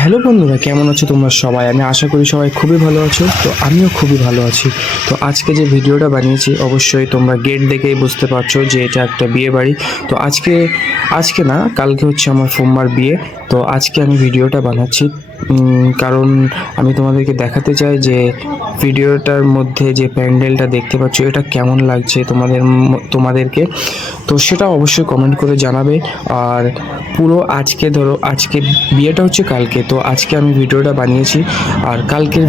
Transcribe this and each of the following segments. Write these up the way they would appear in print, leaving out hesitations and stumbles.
Hello বন্ধুরা, কেমন আছো তোমরা সবাই? আমি আশা করি সবাই খুবই ভালো আছো। তো আমিও খুবই ভালো আছি। তো আজকে যে ভিডিওটা বানিয়েছি, অবশ্যই তোমরা গেট দেখেই বুঝতে পারছো যে এটা একটা বিয়ে বাড়ি। তো আজকে না, কালকে হচ্ছে আমার ফুম্মার বিয়ে। তো আজকে আমি ভিডিওটা বানাচ্ছি কারণ আমি তোমাদেরকে দেখাতে চাই যে ভিডিওটার মধ্যে যে প্যান্ডেলটা দেখতে পাচ্ছ এটা কেমন লাগছে তোমাদেরকে। তো সেটা অবশ্যই কমেন্ট করে জানাবে। আর পুরো আজকে আজকে বিয়েটা হচ্ছে কালকে, তো আজকে আমি ভিডিওটা বানিয়েছি। আর কালকের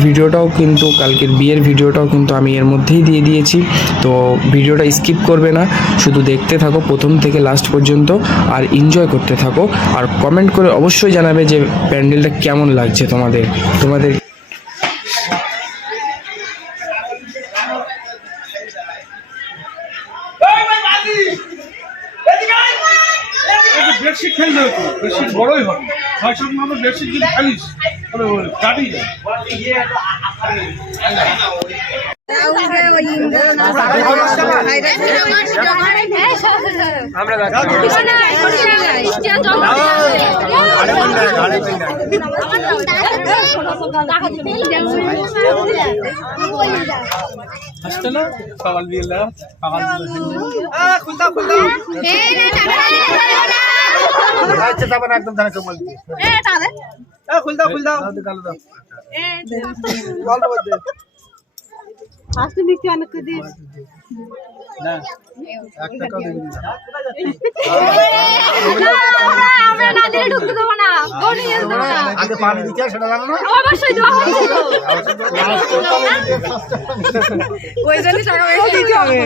বিয়ের ভিডিওটাও কিন্তু আমি এর মধ্যেই দিয়ে দিয়েছি। তো ভিডিওটা স্কিপ করবে না, শুধু দেখতে থাকো প্রথম থেকে লাস্ট পর্যন্ত আর এনজয় করতে থাকো। আর কমেন্ট করে অবশ্যই জানাবে যে প্যান্ডেলটা কেমন লাগছে তোমাদের। বেডশিট খেলবে তো, বেডশিট বড়ই হবে। ছয় সাত নম্বর বেডশিট যদি খেলিস গাড়ি আসছে না সকাল বিয়েলা খুলতা একদম জানা চমল খুলতা আসতে মিষ্টি অনেক দিস না এক টাকা দিবি আমরা না দিলে ঢুকতে দেব না গনি দেব না আগে পানি দিতে সেটা জানো না অবশ্যই দেওয়া হবে ওইজন্য টাকা বেশি দিতে হবে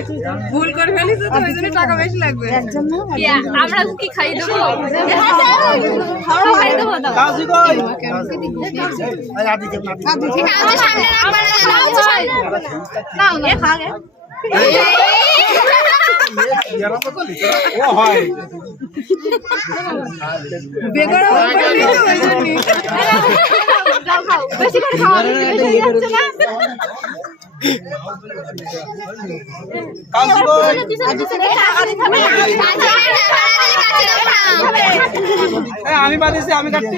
ভুল করে ফেলিস তো ওইজন্য টাকা বেশি লাগবে একজন না আমরা কি খাই দেব খাই দেব দাও কাজী কই আই আদি কে না ঠিক আছে সামনে না না খা গে ইয়ারা তো কলি ও হয় বেগর যাও খাও বেশি করে খাওয়া বেশি যাচ্ছে না কাজী কই আমি বাদিছি আমি কাটছি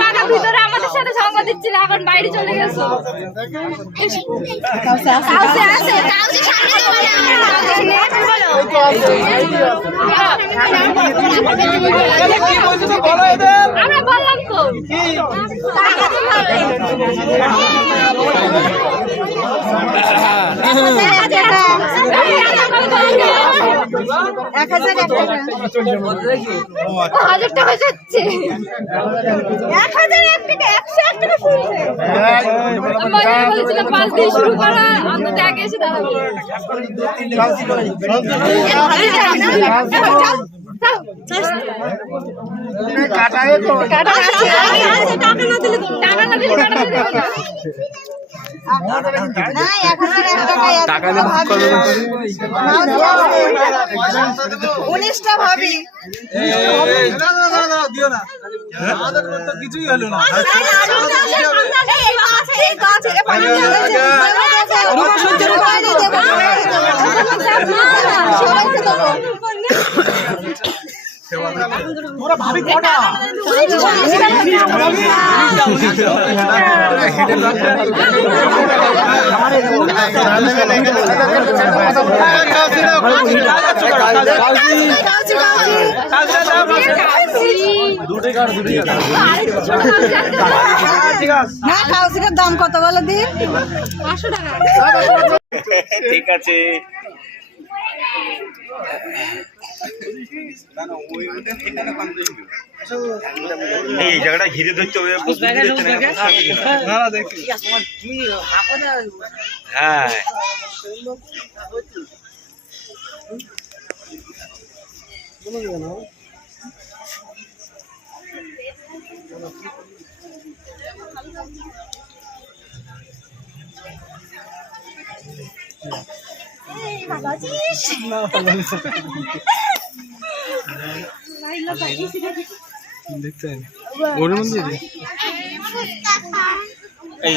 টাকা ভিতরে আমাদের সাথে সঙ্গ দিচ্ছিল, এখন বাইরে চলে গেছো। আমরা বললাম তো হাজার টাকা যাচ্ছে 1001 টাকা 101 টাকা ফুলছে আমি বলেছিলাম 5 দিয়ে শুরু করা অন্তত আগে এসে দাঁড়াবো টাকা না দিলে টাকা উনিশটা ভাবি দিও না আমাদের তো কিছুই হলো না তোরা ভাবি কটা দাম কত বলে দি 500 টাকা ঠিক আছে এই জায়গাটা ঘিরে ধরতে হবে হ্যাঁ দেখতে ওর মধ্যে এই